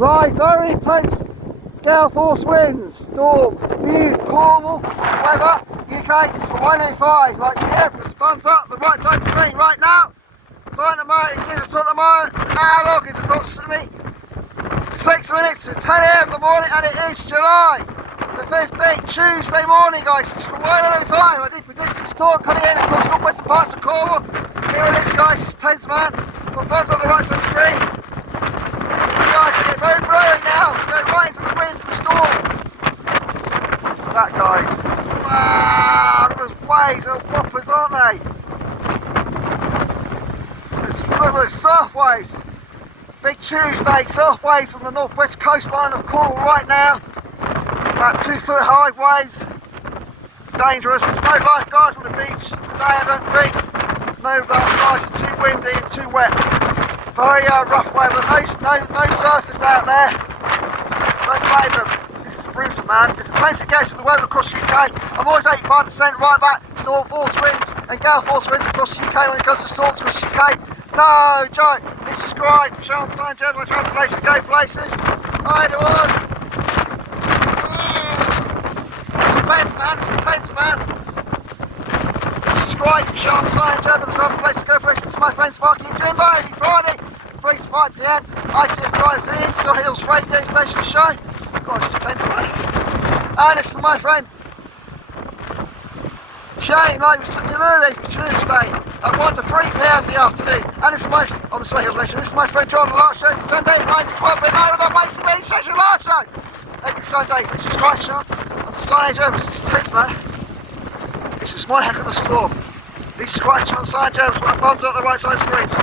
Right, very intense gale force winds, storm, Bute, Cornwall, weather, UK, it's 185, like here, it's thumbs up, the right side screen right now. Dynamite, distance at the moment, hour log is approximately 6 minutes to 10 a.m. in the morning, and it is July the 15th, Tuesday morning, guys. It's 185. I did predict this storm coming in across northwestern parts of Cornwall. Here it is, guys, it's tense, man. Got thumbs up the right side screen. Guys, I get very blurry now. We're going right into the wind of the storm. Look at that, guys. Wow, look at those waves, they're whoppers, aren't they? There's surf waves. Big Tuesday, surf waves on the northwest coastline of Cornwall right now. About 2 foot high waves. Dangerous. There's no lifeguards on the beach today, I don't think. No lifeguards, it's too windy and too wet. Very rough weather, no surfers out there. Don't blame them. This is brutal, man. This is intense against the weather across the UK. I'm always 85% right back. Storm force winds and gale force winds across the UK when it comes to storms across the UK. No joke. This is Scribe, Michelle and Sign Journal, trying to places, go places. Hi everyone. This is tense, man. This is tense, man. This is Scribe, Michelle and Sign Journal, trying to places, go places. This is my friend Sparky and Jimbo every Friday, 3 to 5 PM. ITF Friday for the East Hills radio station show. Gosh, it's tense, man. And this is my friend Shane, like we said early, Tuesday at 1 to 3 PM in the afternoon. And this is my, on the Sway Hills Nation, this is my friend John, the last show, Sunday, 9 to 12 midnight, with our Waking Me session last show. Every Sunday, this is Christ Show, on the Sign Jones, this is tense, man. This is one heck of a storm. This is Christ Show on Sign Jones, with our thumbs up the right side screen, so